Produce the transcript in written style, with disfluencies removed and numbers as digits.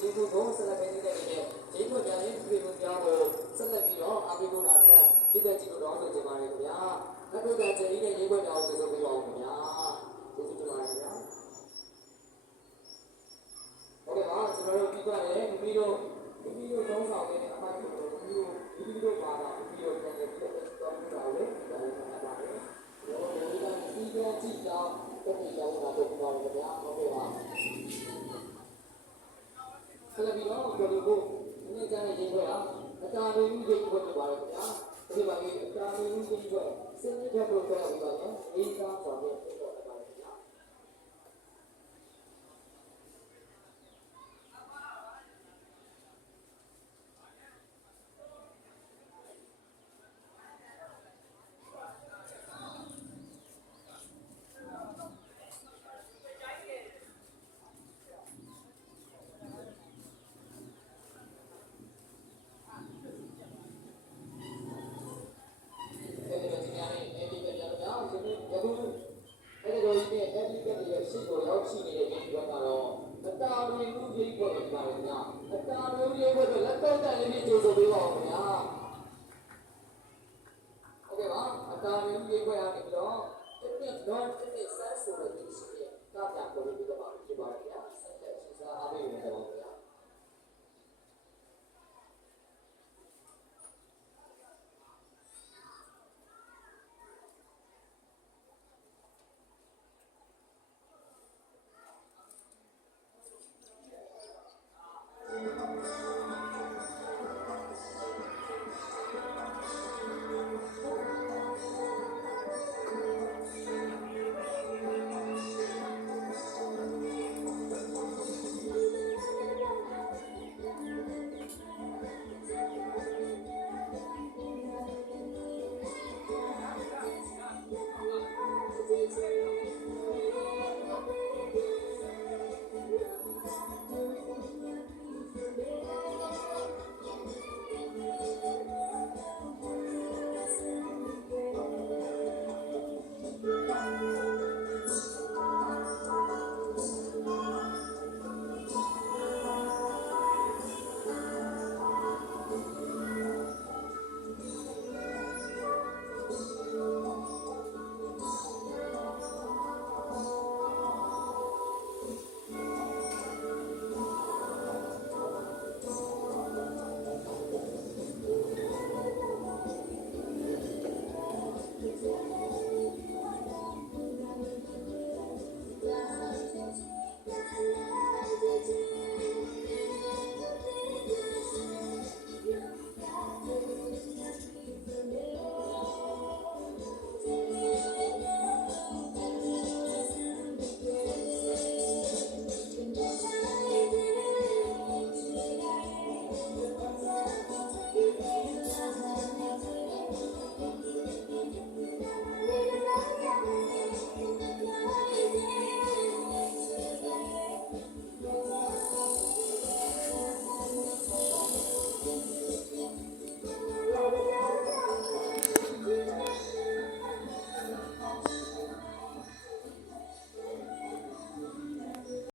ကျေးဇူးကိုဆက်လက်ပေးနေတဲ့ကျေးဇူးများလေးပြည်သူများကိုဆက်လက်ပြီးတော့အားပေးဖို့အတွက်ဒီတက်ကြည့်လို့တော့ဆိုချင်ပါတယ်ခင်ဗျာအခုကကျေးဇူးနဲ့ရေးခွင့်တော်ကိုကျေးဇူးပေးပါဦးခင်ဗျာကျေးဇူးတင်ပါတယ်ခင်ဗျာဟုတ်ကဲ့ပါကျွန်တော်တို့ပြီးသွားတယ်မိမိတို့သုံးဆောင်နေတဲ့အပိုင်းကိုမိမိတို့ပါတာမိမိတို့ပြန်ပြီးတော့တောင်းတာလေဒါလည်းမှတ်ပါတယ်ကျွန်တော်တို့ဒီကစီးပြန်ကြည့်တော့တက်ပြီးရောက်တာတော့ပြောတယ်ခင်ဗျာဟုတ်ကဲ့ပါဆက်လက်ပြီးတော့ကျွန်တော်တို့ဒီနေ့ကျတဲ့ရေးခွင့်ဟာအတာရင်းကြီးရေးခွင့်ဖြစ်ပါတယ်ခင်ဗျာဒီမှာဒီအတာရင်းကြီးရေးခွင့်စဉ်းစားဖို့ပြောရပါမယ်အေးစားဆိုတဲ့ပြောတာပါခင်ဗျာရှိကိုရောက်ရှိနေတဲ့ဒီဘက်ကတော့အတာရင်းမှုကြီးပေါ်နေပါလေညာအတာရင်းကြီးပေါ်လက်တော့တက်လေးကြိုးဆိုပေးပါဦးခင်ဗျာဟုတ်ကဲ့ပါအတာရင်းကြီးပေါ်ရနေပြီးတော့တစ်နှစ်တော့တစ်နှစ်ဆက်ဆိုတဲ့ဒီရှိရဲ့ကပြပေါ်ပြီးတော့ပါဖြစ်ပါတယ်